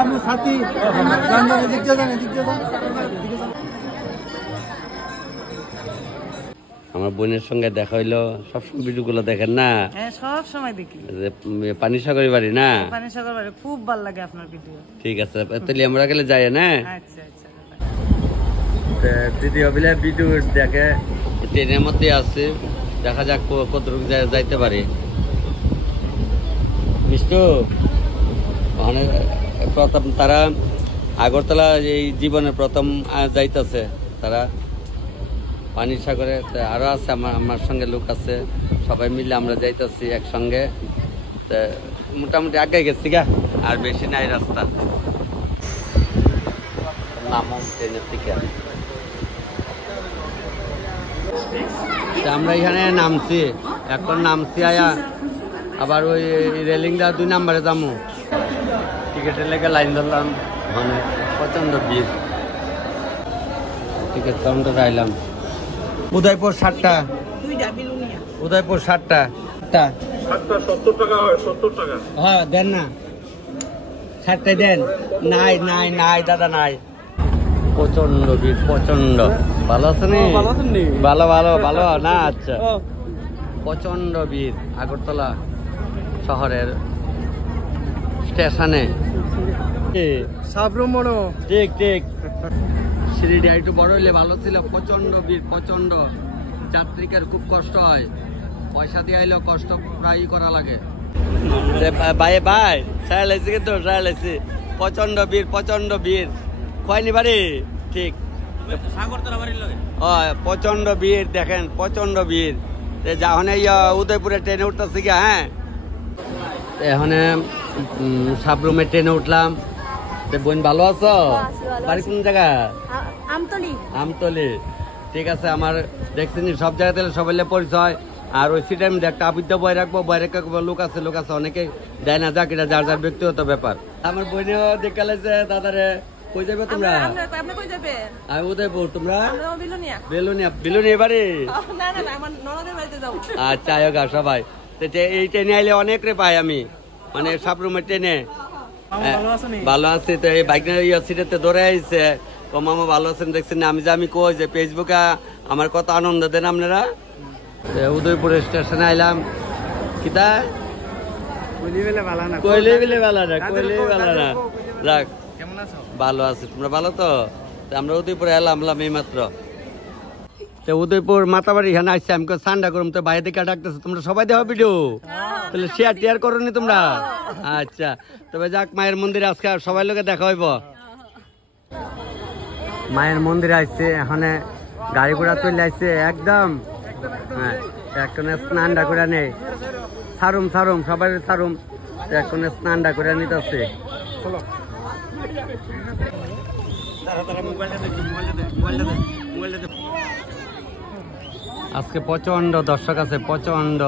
আপনার সাথী আমার বোনের সঙ্গে দেখা হইলো, সবসময় ভিডিওগুলো দেখেন না? হ্যাঁ, সব সময় দেখি। পানিসাগরের বাড়ি না? পানিসাগর বাড়ি, খুব ভালো লাগে আপনার ভিডিও। ঠিক আছে, তাহলে আমরা গেলে যাই না? আচ্ছা আচ্ছা। দিদি অবিলে ভিডিও দেখে, ট্রেনের মধ্যে আছে, দেখা যাক কতটুকু যাইতে পারে। মিষ্টু ওখানে প্রথম তারা আগরতলা এই জীবনের প্রথম যাইতেছে তারা পানিসাগরে। আরো আছে আমার সঙ্গে লোক আছে, সবাই মিলে আমরা যাইতেছি একসঙ্গে। মোটামুটি আগে গেছি গা, আর বেশি নাই রাস্তা। নামো ট্রেনের থেকে। আমরা এখানে নামছি, এখন নামছি আয়া আবার ওই রেলিংটা 2 নম্বরে যাবো। টিকিটের লেগে লাইন ধরলাম, মানে প্রচন্ড ভিড়। টিকিট কাউন্টারে আইলাম। উদয়পুর 7টা, উদয়পুর 7টা 70 টাকা হয়, 70 টাকা। হ্যাঁ দেন না, 7টায় দেন। নাই নাই নাই দাদা নাই, প্রচন্ড ভিড়, প্রচন্ড। ভালো আছেন? ভালো ভালো ভালো না? আচ্ছা, প্রচন্ড ভিড় আগরতলা শহরের স্টেশনে। ঠিক ঠিক, সিঁড়িটা একটু বড় হইলে ভালো ছিল। প্রচন্ড ভিড়, প্রচন্ড। যাত্রীদের খুব কষ্ট হয়, পয়সা দিয়ে আইলেও কষ্ট প্রায় করা লাগে। ভাই ভাই সারাইছি, কিন্তু সারাইছি। প্রচন্ড ভিড়, প্রচন্ড ভিড়। খয়নি বাড়ি? ঠিক, প্রচন্ড ভিড় দেখেন, প্রচন্ড ভিড়। যখন উদয়পুরে ট্রেনে উঠতেছি গা, হ্যাঁ এখানে সাবরুমে ট্রেনে উঠলাম। বোন ভালো আছো? বাড়ি কোন জায়গা? আমতলি। আমতলি, ঠিক আছে। আমার দেখছেন সব জায়গাতে সবাই পরিচয়। আর ওই সিটের মধ্যে একটা আবিদ্যা বই রাখবো, বই রেখে লোক আছে, লোক আছে অনেকে দেয় না, যাক এটা যার যার ব্যক্তিগত ব্যাপার। আমার বোনেও দেখালেছে দাদারে। কই যাবে তোমরা? আমি উদয়পুর, তোমরা? বেলুনিয়া। বেলুনিয়া বাড়ি? আচ্ছা, আয়োগা সবাই। এই ট্রেনে আইলে অনেক রে পাই আমি, মানে সাবরুমের ট্রেনে। ভালো আছি। তো এই বাইক সিটেতে ধরে আইছে, ও মামা ভালো আছেন দেখছেন না? আমি যে আমি কই যে ফেসবুকে আমার কত আনন্দ দেন আপনারা। উদয়পুরের স্টেশনে আইলাম। কিতা কইলে বেলে ভালো না, কইলে ভালো না। যাক, ভালো আছে, তোমরা ভালো তো? আমরা উদয়পুরে এলাম এই মাত্র। উদয়পুর মাতাবাড়ি এখানে আসছে। আমি ঠান্ডা করুম, তো বাইরে থেকে ডাকতেছে। তোমরা সবাই দেখো ভিডিও, তাহলে শেয়ার টেয়ার করো নি তোমরা? আচ্ছা, তবে যাক, মায়ের মন্দিরে আজকে সবাই লোকে দেখা হইব। মায়ের মন্দিরে আসছে, এখানে গাড়ি ঘোড়া চলে আসছে একদম। হ্যাঁ, এখন স্নানটা করে নেই। সারুম সারুম সবাই সারুম, এখন স্নানটা করে নিতেছে। আজকে প্রচন্ড দর্শক আছে, প্রচন্ড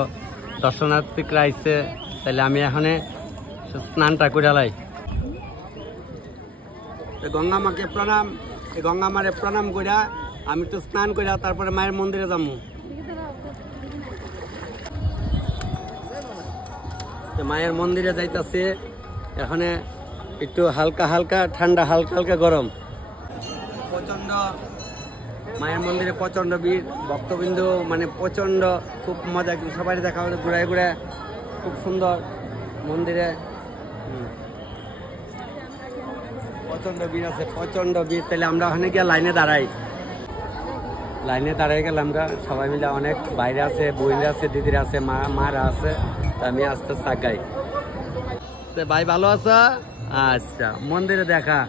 দর্শনার্থীরা আইছে। তাহলে আমি এখানে স্নানটা করে লাই। গঙ্গা মাকে প্রণাম, গঙ্গা মারে প্রণাম কইরা আমি তো স্নান কইরা তারপরে মায়ের মন্দিরে যাবো। মায়ের মন্দিরে যাইতাছে। এখানে একটু হালকা হালকা ঠান্ডা, হালকা হালকা গরম। প্রচন্ড মায়ের মন্দিরে প্রচন্ড ভিড়, ভক্তবিন্দু মানে প্রচন্ড। খুব মজা, সবাই দেখা হলো ঘুরায় ঘুরায়। খুব সুন্দর মন্দিরে, প্রচন্ড ভিড় আছে, প্রচন্ড ভিড়। তাহলে আমরা ওখানে গিয়ে লাইনে দাঁড়াই। লাইনে দাঁড়াই গেলাম আমরা সবাই মিলে। অনেক বাইরে আছে, বোনরা আছে, দিদিরা আছে, মারা আছে। আমি আস্তে সাগাই। ভাই ভালো আছো? আচ্ছা, মন্দিরে দেখা।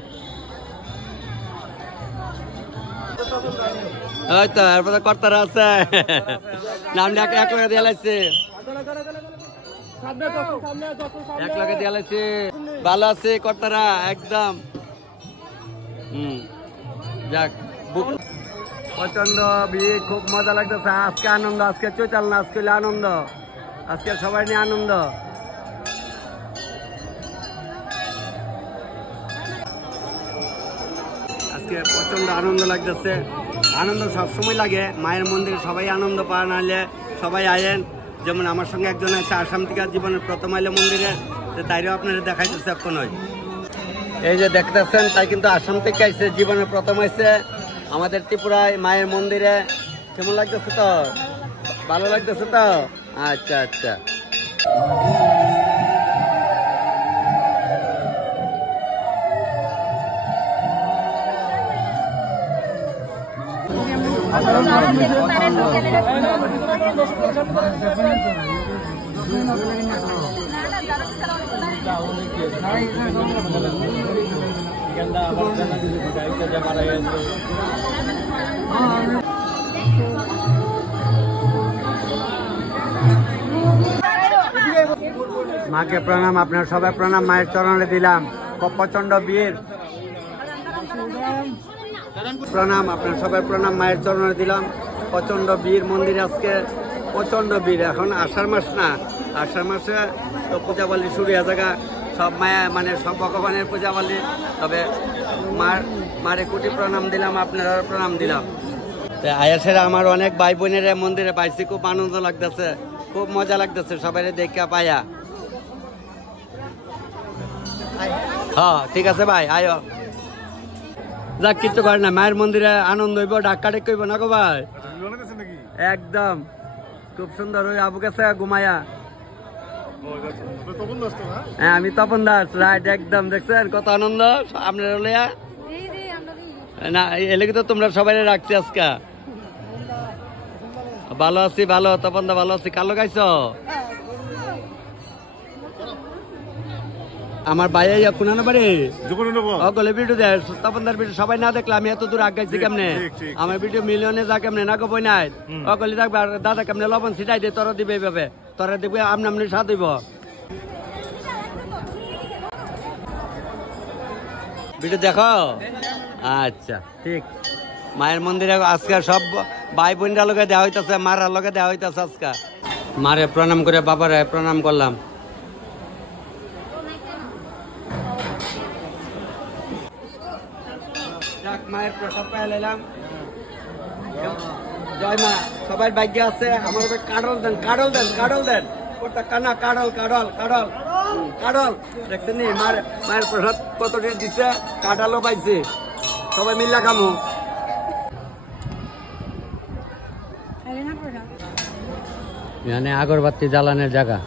ওই তো এরপরে কর্তারা আছে, নাম এক লগে দিয়ে লাগছে, এক লগে দিয়ে লাগছে। ভালো আছে কর্তারা একদম। যাক, প্রচন্ড ভিড়, খুব মজা লাগতেছে। আজকে আনন্দ, আজকে চৈতাল না, আজকে আনন্দ, আজকে সবাই নিয়ে আনন্দ। আজকে প্রচন্ড আনন্দ লাগতেছে। আনন্দ সবসময় লাগে মায়ের মন্দিরে, সবাই আনন্দ পায়। নাহলে সবাই আয়েন। যেমন আমার সঙ্গে একজন আছে আসাম থেকে, জীবনের প্রথম আইলে মন্দিরে, তাইরেও আপনারা দেখাইতেছে এখন। এই যে দেখতেছেন তাই কিন্তু আসাম থেকে আইছে, জীবনে প্রথম আইছে আমাদের ত্রিপুরায় মায়ের মন্দিরে। কেমন লাগতেছে তো? ভালো লাগতেছে তো? আচ্ছা আচ্ছা। মাকে প্রণাম, আপনার সবাই প্রণাম, মায়ের চরণে দিলাম। প্রচন্ড বীর প্রণাম, আপনার সবাই প্রণাম, মায়ের চরণে দিলাম। প্রচন্ড বীর মন্দির আজকে, প্রচন্ড বীর। এখন আষাঢ় মাস না, আষাঢ় মাসে তো পূজাবালি শুরু হয়ে জায়গা, সব মায়া মানে সব ভগবানের পূজাবালি। তবে মারে কোটি প্রণাম দিলাম, আপনারা প্রণাম দিলাম। আয়াসের আমার অনেক ভাই বোনের মন্দিরে পাইছি, খুব আনন্দ লাগতেছে, খুব মজা লাগতেছে সবাই দেখা পায়া। হ্যাঁ ঠিক আছে ভাই, আয় যাক, কিচ্ছু করে না, মায়ের মন্দিরে আনন্দ হইব, ডাক্কা কইব না গো ভাই। একদম খুব সুন্দর। ওই আবু কাছে ঘুমায়া। হ্যাঁ আমি তপন দাস, রাইট, একদম। দেখছেন কত আনন্দ আপনার লইয়া না, এলে তো তোমরা সবাই রাখছি আজকে। ভালো আছি, ভালো তপন দা, ভালো আছি। কালো গাইছ আমার ভাই কোন বাড়ি অগলে ভিডিও দেয় তপনদার ভিডিও সবাই না দেখলে আমি এত দূর আগাইছি কেমনে? আমার ভিডিও মিলিয়নে যা কেমনে না গো বই নাই অগলি থাকবে। আর দাদা কেমনে লবণ ছিটাই দিয়ে তোরা দিবে এইভাবে, তোরা দিবে আমনি আমনি সাথ দিব। ভিডিও দেখো, আচ্ছা ঠিক। মায়ের মন্দিরে আজকে সব ভাই বোনরা লোকে দেওয়া হইতেছে, মারার লোকে দেওয়া হইতেছে আজকে। মারে প্রণাম করে বাবারে প্রণাম করলাম। মায়ের প্রসাদ পাই লাইলাম। জয় মা, সবাই ভাগ্য আছে। আমার কাডল দেন, কাডল দেন, কাডল দেন, ওটা কানা কাডল, কাডল কাডল কাডল। দেখছেন নি মায়ের প্রসাদ কতটি দিচ্ছে, কাডালও পাইছে। সবাই মিল্লা খামো। এখানে আগরবাতি জ্বালানোর জায়গা,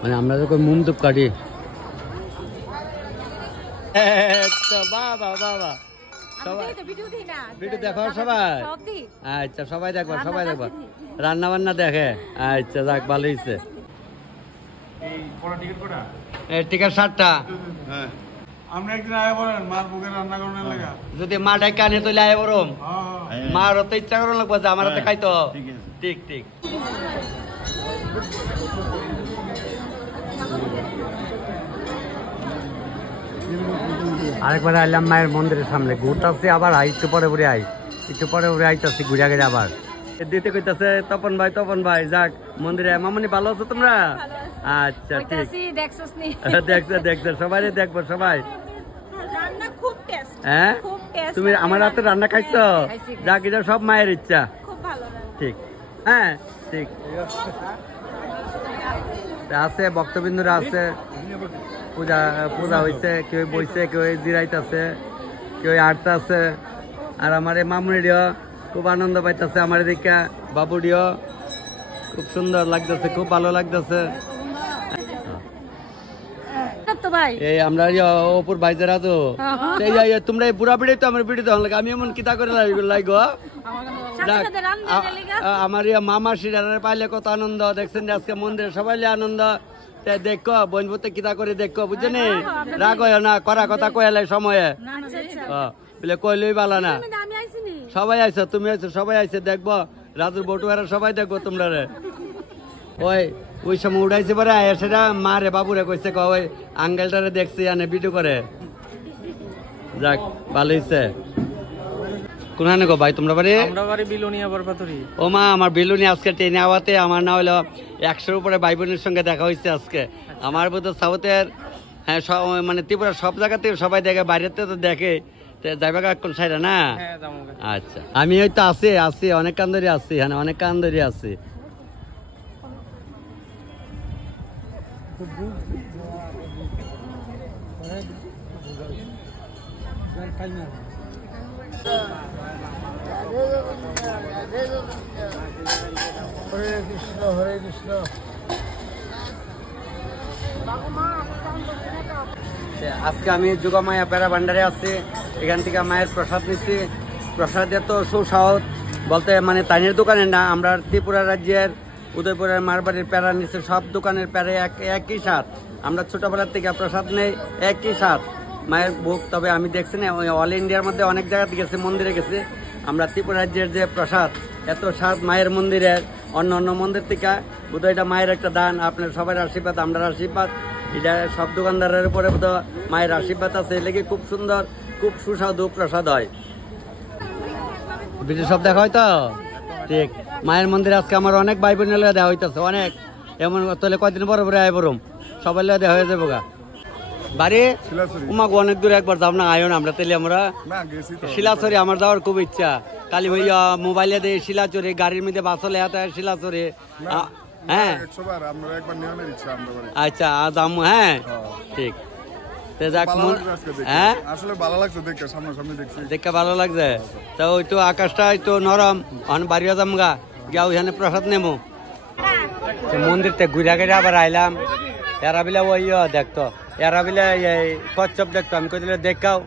মানে আমরা যখন মুমদুপ কাটি। বাবা বাবা ভিডিও দেখো সবাই, আচ্ছা সবাই দেখবো, সবাই দেখবো, রান্না বান্না দেখে। আচ্ছা যাক, ভালো হয়েছে। টিকিট 7টা। যদি মা ডাইকা আনে তাহলে আয় বরম, মার তো ইচ্ছা করো লাগবো যে আমার হাতে খাইতো। ঠিক ঠিক। আরেকবার আইলাম মায়ের মন্দিরের সামনে, ঘুরতেছি আবার একটু পরে পরে একটু পরে পরে আইতাছি ঘুরে গেলে আবার দিতে কইতাছে তপন ভাই যাক মন্দিরে। মামনি ভালো আছো তোমরা? আচ্ছা ঠিক, দেখছো সবাই দেখবো সবাই। হ্যাঁ তুমি আমার হাতে রান্না খাইছো? যাক, এটা সব মায়ের ইচ্ছা। ঠিক, হ্যাঁ ঠিক আছে। ভক্তবিন্দুরা আছে, পূজা হয়েছে, কেউ বইছে, কেউ জিরাইতেছে, কেউ আটতেছে। আর আমার এই মামুনিও খুব আনন্দ পাইতেছে আমার দিকে, বাবুডিও খুব সুন্দর লাগতেছে, খুব ভালো লাগতেছে। এই আমরা অপুর ভাইজার আছো, তোমরা বুড়া বিড়ি তো আমার বিড়ি তো আমি এমন কিতা করে লাগো। আমার মামা সিরারে পাইলে কত আনন্দ। দেখছেন আজকে মন্দিরে সবাই আনন্দ। দেখো বনভূতে কিতা করে দেখো, বুঝছেন? রাগ হয় না, করা কথা কয়ালে সময়ে বলে কইলেই ভালো না। সবাই আইছো, তুমি আইছো, সবাই আইছে দেখবো। রাজুর বটুয়ারা সবাই দেখবো তোমরা রে। ওই সময় উঠাইছে পরে সেটা মা রে বাবুরে কইছে ওই আঙ্গেলটারে দেখছি আনে ভিডিও করে। যাক ভালো হয়েছে। কোনখানে গো ভাই তোমরা বাড়ি? ও মা, আমার বিলুনি আজকে ট্রেনে আওয়াতে আমার না হলো 100-র উপরে ভাই বোনের সঙ্গে দেখা হয়েছে আজকে। আমার বোধ সাউথের, হ্যাঁ মানে ত্রিপুরার সব জায়গাতে সবাই দেখে, বাইরেতে তো দেখে। যাইবা কোন সাইডে না? আচ্ছা আমি হয়তো আছি অনেক কান ধরে আছি, হ্যাঁ অনেক কান ধরে আছি। হরে কৃষ্ণ হরে কৃষ্ণ। আজকে আমি যোগামায়া প্যারা ভান্ডারে আছি, এখান থেকে মায়ের প্রসাদ নিচ্ছি। প্রসাদের তো সুস্বাদ বলতে মানে তাইনের দোকানের না, আমরা ত্রিপুরা রাজ্যের উদয়পুরের মারবাড়ির প্যারা নিচ্ছি। সব দোকানের প্যারা একই স্বাদ। আমরা ছোটবেলার থেকে প্রসাদ নেই, একই স্বাদ মায়ের ভোগ। তবে আমি দেখছি না, অল ইন্ডিয়ার মধ্যে অনেক জায়গাতে গেছি, মন্দিরে গেছি, আমরা ত্রিপুরা রাজ্যের যে প্রসাদ এত স্বাদ মায়ের মন্দিরের, অন্য অন্য মন্দির থেকে বোধহয় এটা মায়ের একটা দান। আপনার সবার আশীর্বাদ, আমরা আশীর্বাদ, এটা সব দোকানদারের উপরে মায়ের আশীর্বাদ আছে, লেগে খুব সুন্দর, খুব সুস্বাদু প্রসাদ হয়। ভিডিও সব দেখা হয় তো ঠিক। মায়ের মন্দিরে আজকে আমার অনেক ভাই বোনের লয়ে দেওয়া হইতেছে, অনেক এমন তাহলে কয়দিন পরে পরে আয় বরম সবাই লয়ে দেওয়া হয়ে যাবো গা। বাড়ি উমাকে অনেক দূরে একবার যাব না, আয়ো না আমরা তাহলে আমরা শিলাচরি আমার যাওয়ার খুব ইচ্ছা। কালি ভাইয়া মোবাইলে দিয়ে শিলাচরি, গাড়ির মধ্যে বাসলে হাতে শিলাচরি। হ্যাঁ আচ্ছা আজ আমু, হ্যাঁ ঠিক। হ্যাঁ দেখে ভালো লাগছে তো, ওই তো আকাশটা একটু নরম, বাড়িও যাম গা, গিয়া ওইখানে প্রসাদ নেবো। মন্দির থেকে ঘুরে ঘুরে আবার আইলাম। এরা বিলা ওই দেখতো, এরা বিলা এই কচ্ছপ দেখতো, আমি কই দিলে দেখাও,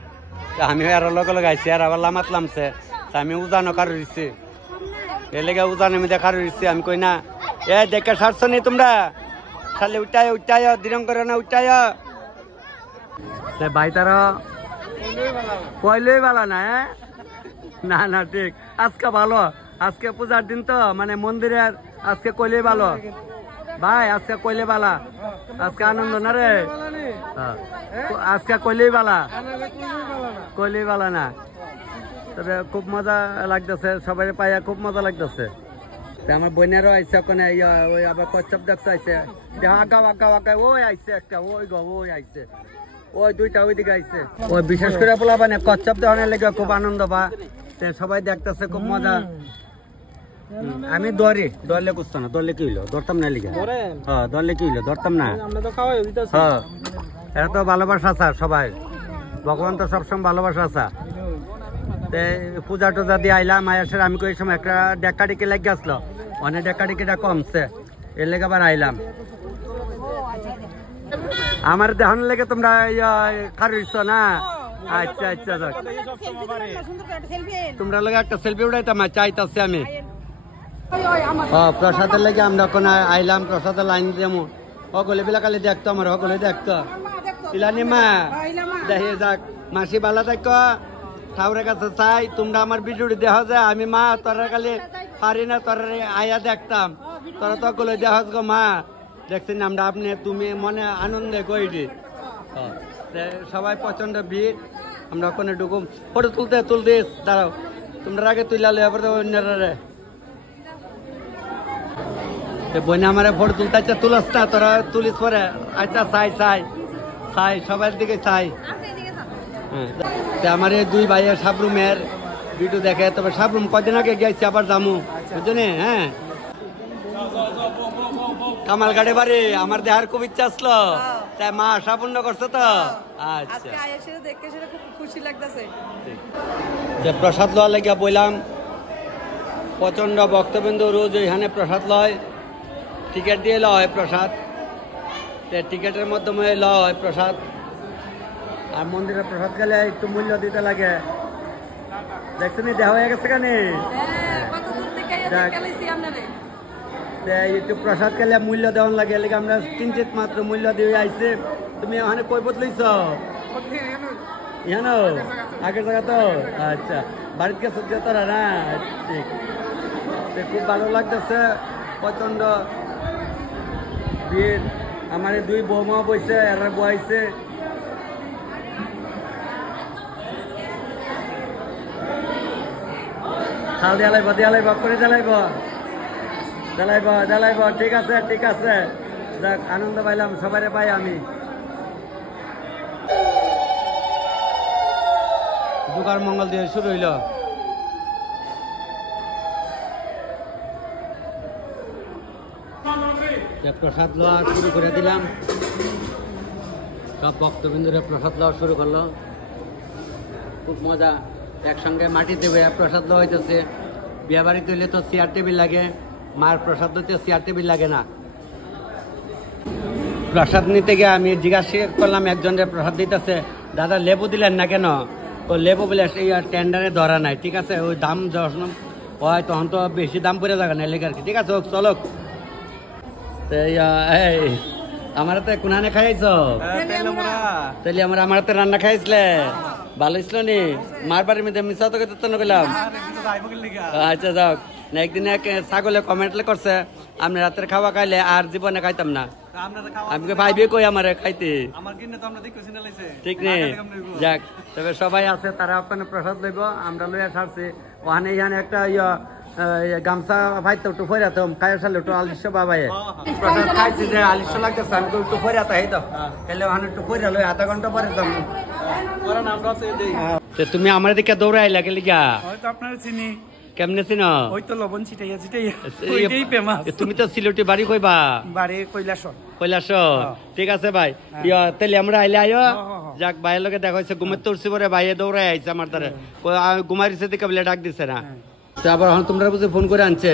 আমি এর লগে লগে আইসি, এরা আবার লামাত লামছে, আমি উজানো কারো দিচ্ছি, এর লেগে উজানের মধ্যে কারো দিচ্ছি। আমি কই না এ দেখে সারছো নি তোমরা, খালি উঠায় উঠায় দিরং করে না উঠায় ভাই, তারা কইলেই ভালো না। না না ঠিক, আজকে ভালো, আজকে পূজার দিন তো মানে মন্দিরের, আজকে কইলেই ভালো ভাই, আজকে কইলে বালা, আজকে আনন্দ না রে, আজকে কইলেই বালা, কইলেই বালা না। তবে খুব মজা লাগতেছে, সবাই পাইয়া খুব মজা লাগতেছে। আমার বোনেরও আইসে ওখানে, ওই আবার কচ্ছপ দেখতে আইসে, আগাও আগাও আগাও, ওই আইসে একটা, ওই গো ওই আইসে, ওই দুইটা ওইদিকে আইসে। ওই বিশেষ করে বলা মানে কচ্ছপ দেওয়ার লেগে খুব আনন্দ পা, সবাই দেখতেছে খুব মজা। আমি দরলে কুস্তো না, দরলে কি হইলো, ধরতাম না লিখে, হ্যাঁ দরলে কি হইলো, ধরতাম না। হ্যাঁ এটা তো ভালোবাসা আছে সবাই, ভগবান তো সবসময় ভালোবাসা আছে। পূজা টুজা দিয়ে আইলাম, আয়াসের আমি কই সময় একটা ডেকা ডিকি লেগে আসলো, অনেক ডেকা ডিকিটা কমছে, এর লেগে আবার আইলাম। আমার দেহন লেগে তোমরা খারিছ না, আচ্ছা আচ্ছা তোমরা লগে একটা সেলফি উঠাইতাম চাইতাছি আমি। প্রসাদের লেগে আমরা ওখানে আইলাম, প্রসাদের লাইন যেমন সকলে বিলা কালি দেখতো, আমার সকলে দেখতো ইলানি মা দেখে যাক, মাসি বালা দেখো ঠাকুরের কাছে চাই, তোমরা আমার ভিডিওটি দেখা যায়, আমি মা তোরা কালি পারি না, তোরা আয়া দেখতাম, তোরা তো সকলে দেখা গো মা দেখছেন আমরা, আপনি তুমি মনে আনন্দে কইটি। সবাই প্রচন্ড ভিড়, আমরা ওখানে ঢুকুম, ফটো তুলতে দাঁড়াও, তোমরা আগে তুইলালে এবার তো অন্যরা বোনে আমার ফটো তুলতে, আচ্ছা তুলস না তোরা তুলিস পরে, আচ্ছা চাই চাই চাই সবার দিকে চাই। হ্যাঁ আমার এই দুই ভাইয়ের সাবরুমের ভিডিও দেখে, তবে সাবরুম কদিন আগে গেছি, আবার যামু বুঝলি। হ্যাঁ কামালঘাটে বাড়ি, আমার দেহার খুব ইচ্ছা আসলো, তাই মা আশা পূর্ণ করছে তো। আচ্ছা খুশি লাগতেছে। প্রসাদ লওয়া লেগে বললাম, প্রচন্ড ভক্তবৃন্দ রোজ এখানে প্রসাদ লয়, টিকিট দিয়ে লওয়া হয় প্রসাদ, টিকিটের মাধ্যমে লওয়া হয় প্রসাদ। আর মন্দিরে প্রসাদ গেলে একটু মূল্য দিতে লাগে, দেখছেন দেওয়া হয়ে গেছে কেন, একটু প্রসাদ খেলে মূল্য দেওয়ান লাগে, আমরা কিঞ্চিত মাত্র মূল্য দিয়ে আইসে। তুমি ওখানে কই বদলাইছ ইহানো আগের জায়গা তো, আচ্ছা বাড়িতে গেছে তোরা না, ঠিক খুব ভালো লাগতেছে, প্রচন্ড ভিড়। আমার দুই বৌমা বইছে, এরা বইছে, খাল দেয়ালাইব করে দেলাইব, ঠিক আছে ঠিক আছে, যাক আনন্দ পাইলাম, সবাই পাই আমি। দুকার মঙ্গল দিয়ে শুরু হইল, প্রসাদ লওয়া শুরু করে দিলাম, সব ভক্তবৃন্দরা প্রসাদ লওয়া শুরু করলো। খুব মজা, একসঙ্গে মাটিতে বইয়া প্রসাদ দেওয়া হইতেছে। বিয়ে বাড়িতে হইলে তো চেয়ার টেবিল লাগে, মার প্রসাদ দিতে চেয়ার টেবিল লাগে না। প্রসাদ নিতে গিয়ে আমি জিজ্ঞাসা করলাম, একজনের প্রসাদ দিতেছে, দাদা লেবু দিলেন না কেন? ও লেবু বলে এই টেন্ডারে ধরা নাই, ঠিক আছে, ওই দাম যখন হয় তখন তো বেশি দাম পড়ে যাবে না লেগে আর কি, ঠিক আছে, চলো। আমার তো কোনানে খাইছ তাহলে আমার তো রান্না খাইছিলে, ভালো ছিল নি? মার বাড়ির মধ্যে মিশা তো করলাম। আচ্ছা যাও না, একদিন এক ছাগলে কমেন্ট করছে আমি রাতের খাওয়া খাইলে আর জীবনে খাইতাম না। আমি ভাইবে কই আমার খাইতে, ঠিক নেই। যাক, তবে সবাই আছে, তারা ওখানে প্রসাদ লইব, আমরা লইয়া ছাড়ছি। ওখানে এখানে একটা গামছা ভাইতো একটু ফেরাতাম, খাইয়া সালে একটু আলিশো বাবাই প্রসাদ খাইছি যে আলিশো লাগতেছে, আমি একটু ফেরাতে এই তো তাহলে ওখানে একটু ফেরা লই, আধা ঘন্টা পরে যাম। তুমি আমার দিকে দৌড়ে আইলা গেলি গা? আপনারা চিনি কেমনে চিনো? ওই তো লবণ ছিটাইয়া ওইটাই ফেমাস। তুমি তো সিলেটি বাড়ি কইবা? বাড়ি কৈলাসর। ঠিক আছে ভাই, তাহলে আমরা আইলে আয়ো। যাক, ভাইয়ের লোকে দেখা হয়েছে, ঘুমের তো উঠছি পরে ভাইয়ে দৌড়াই আইছে আমার দ্বারা, ঘুমারিছে দিকে বলে ডাক দিছে না। আবার তোমরা বুঝে ফোন করে আনছে,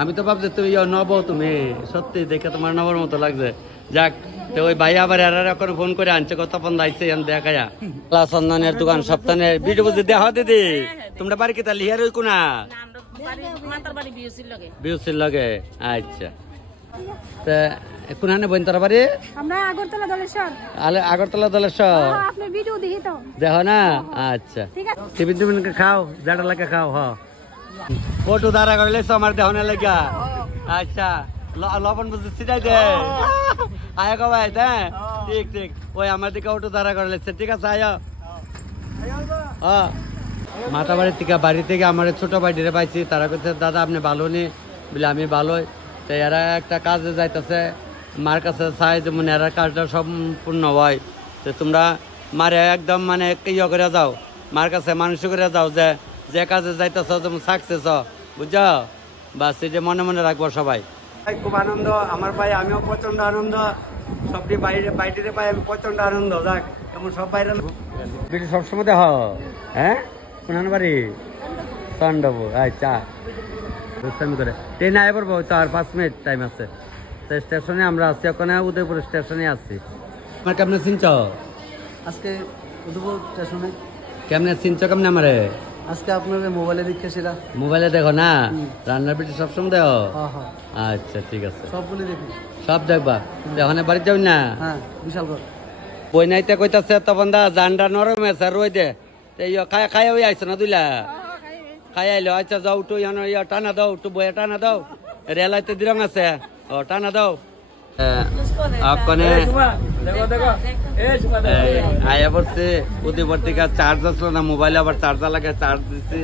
আমি তো ভাবছি তুমি নব, তুমি সত্যি দেখে তোমার নবর মতো লাগছে। যাক, তো ওই ভাই আবার এখন ফোন করে আনছে, কত ফোন আইছে দেখায়া। চন্দনের দোকান সপ্তাহের ভিডিও বুঝে দেখা দিদি। তোমরা বাড়ি কি তাহলে হিয়ার ওই কোনা বিউসির লগে? আচ্ছা, তা কোনানে বোন তোর বাড়ি? আগরতলা দলেশ্বর। দেখো না? আচ্ছা, টিফিন টিফিন খাও, যেটা লাগে খাও। ফটো দাঁড়া করলে আমার দেহ না লেগা। আচ্ছা, লবণ বুঝে ছিটাই দে আয়া কবাই, হ্যাঁ ঠিক ঠিক, ওই আমার দিকে অটো দাঁড়া করে লেগছে, ঠিক আছে আয়া। মাতা বাড়ির থেকে বাড়ি থেকে আমার ছোট ভাইটিরে পাইছি, তারা করছে দাদা আপনি ভালো নি বলে, আমি ভালোই। তো এরা একটা কাজে যাইতেছে, মার কাছে চাই যে মানে এরা কাজটা সম্পূর্ণ হয়। তো তোমরা মারে একদম মানে ইয়ে করে যাও, মার কাছে মানুষ করে যাও যে যে কাজে যাইতেছ যেমন সাকসেস, বুঝছো? বাস এটা মনে মনে রাখবো সবাই। খুব আনন্দ আমার ভাই, আমিও প্রচন্ড আনন্দ, সবটি বাইরে পাই আমি প্রচন্ড আনন্দ। যাক, এমন সব বাইরে সবসময় দেখ। হ্যাঁ, কোন বাড়ি? চন্ডবু। আচ্ছা, বুঝতাম করে ট্রেনে আয় পড়বো তো, আর 5 মিনিট টাইম আছে। তো স্টেশনে আমরা আছি, ওখানে উদয়পুর স্টেশনে আছি। আমার কেমনে চিনছ আজকে? উদয়পুর স্টেশনে কেমনে চিনছ? কেমনে আমারে? আজকে আপনার মোবাইলে দেখেছিলাম। মোবাইলে দেখো না? রান্নার ভিডিও সবসময় দেখো? আচ্ছা ঠিক আছে, সবগুলি দেখি। সব দেখবা? ওখানে বাড়ি যাও না? হ্যাঁ, বিশাল ঘর। বই নাইতে কইতাছে তখন দা জানডা নরম আছে, রই দে খাই ওই আইছে না দুইলা খাই আইলো। আচ্ছা যাও, একটু টানা দাও, একটু বইয়া টানা দাও, রেলাইতে দিরং আছে, ও টানা দাও। আয়া পড়ছে উদয়পুর থেকে, চার্জ আসলো না মোবাইলে, আবার চার্জার লাগে, চার্জ দিচ্ছি,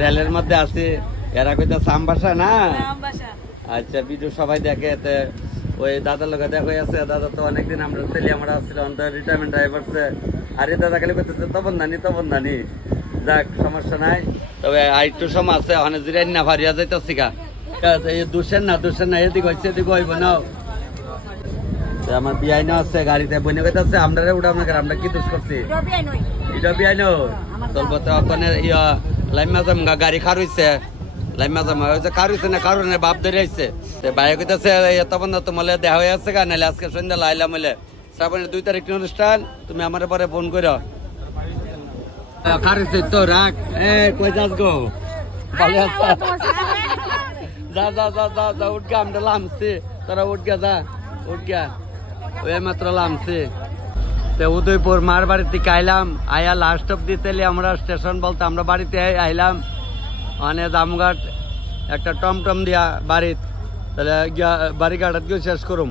রেলের মধ্যে আছে। এরা কইতাছে আমবাসা না? আচ্ছা, ভিডিও সবাই দেখে। ওই দাদার লোক দেখা আছে, দাদা তো অনেকদিন আমরা ছেলে আমরা আসছিলাম, রিটায়ারমেন্ট ড্রাইভার। আরে দাদা খালি করতেছে তপন দানি। যাক, সমস্যা নাই, তবে আরেকটু সময় আছে, ওখানে জিরাই না ভারিয়া যাইতেছি গা। দুশেন না এদিক হয়েছে, এদিক হইব না। আমার বিয়াই না আছে গাড়িতে, বনে গেছে আমরা উঠাম না, আমরা কি দোষ করছি? এটা বিয়াই ন চলবো তো, ওখানে লাইমা জামগা গাড়ি খার হইছে, লাইমা জামা হয়েছে, খার হইছে না কারণে বাপ ধরে আইছে। বাইরে কইতাছে তখন তোমার দেখা হয়ে আছে গা, নাহলে আজকে সন্ধ্যা লাইলাম হইলে শ্রাবণের 2 তারিখ অনুষ্ঠান, তুমি আমার পরে ফোন করো। খার হইছে তো রাখ, কই যাস গো? ভালো আছে? যা উঠ গা, আমরা লামছি, তোরা উঠ গা, যা উঠ গা, ওই মাত্র লামছি। উদয়পুর মার বাড়ির থেকে আইলাম, আয়া লাস্ট অব্দি তেলে আমরা স্টেশন বলতে আমরা বাড়িতে আইলাম। মানে জামঘাট একটা টমটম দিয়া বাড়িত, তাহলে বাড়ি গাড়াত গিয়ে শেষ করুম।